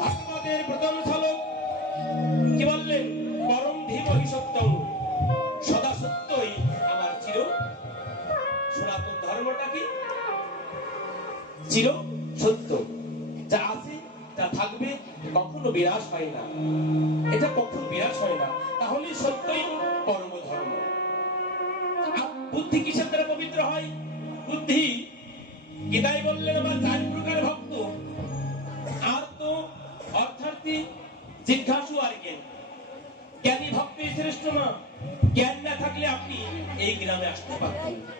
ভাগবতের প্রথম শ্লোক কি বললেন? পরম ধীমহি সত্যং, সদা সত্যই আমার চির সনাতন ধর্মটা কি? চির সত্য, যা আছে যা থাকবে কখনো বিনাশ হয় না, এটা কখনো বিনাশ হয় না, তাহলে সত্যই পরম ধর্ম। বুদ্ধি কিসের দ্বারা পবিত্র হয়? বুদ্ধি গীতায় বললেন আমার 4 প্রকার ভক্ত, আর্ত, অর্থার্থী, জিজ্ঞাসু আর জ্ঞানী। জ্ঞানী ভক্তই শ্রেষ্ঠ না। জ্ঞান না থাকলে আপনি এই গ্রামে আসতে পারতেন না,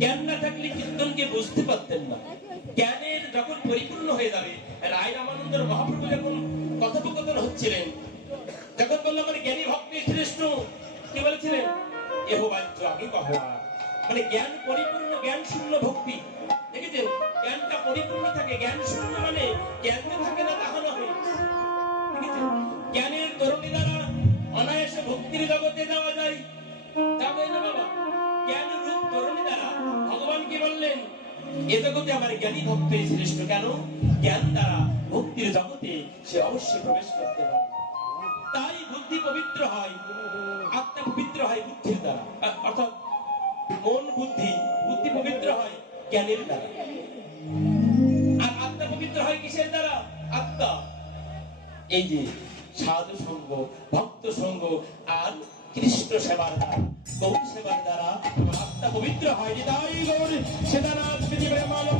জ্ঞান না থাকলে কীর্তনকে বুঝতে পারতেন না। জ্ঞানের যখন পরিপূর্ণ হয়ে যাবে, রায় রামানন্দ মহাপ্রভু যখন কথোপকথন হচ্ছিলেন, যখন বললো মানে জ্ঞানী ভক্তই শ্রেষ্ঠ, কি বলেছিলেন? এহ বাহ্য আমি কহা, মানে জ্ঞান পরিপূর্ণ, জ্ঞান শূন্য ভক্তি। দেখেছেন, জ্ঞানটা পরিপূর্ণ থাকে, জ্ঞান শূন্য মানে জ্ঞান থাকে না তাহা নয়। দেখেছেন, জ্ঞানের তরুণী দ্বারা অনায়াসে ভক্তির জগতে যাওয়া যায়, যাবে না বাবা? জ্ঞান রূপ তরুণী দ্বারা ভগবান কি বললেন? এ জগতে আমার জ্ঞানী ভক্তই শ্রেষ্ঠ। কেন? জ্ঞান দ্বারা ভক্তির জগতে সে অবশ্যই প্রবেশ করতে পারে। তাই বুদ্ধি পবিত্র হয়, আত্মা পবিত্র হয় বুদ্ধির দ্বারা, অর্থাৎ মন বুদ্ধি, বুদ্ধি পবিত্র হয় জ্ঞানের দ্বারা। আর আত্মা পবিত্র হয় কিসের দ্বারা? আত্মা এই যে সাধু সঙ্গ, ভক্ত সঙ্গ আর কৃষ্ণ সেবার দ্বারা, গৌর সেবার দ্বারা আত্মা পবিত্র হয়। তাই গৌর সেদানাথ পৃথিবীর মানব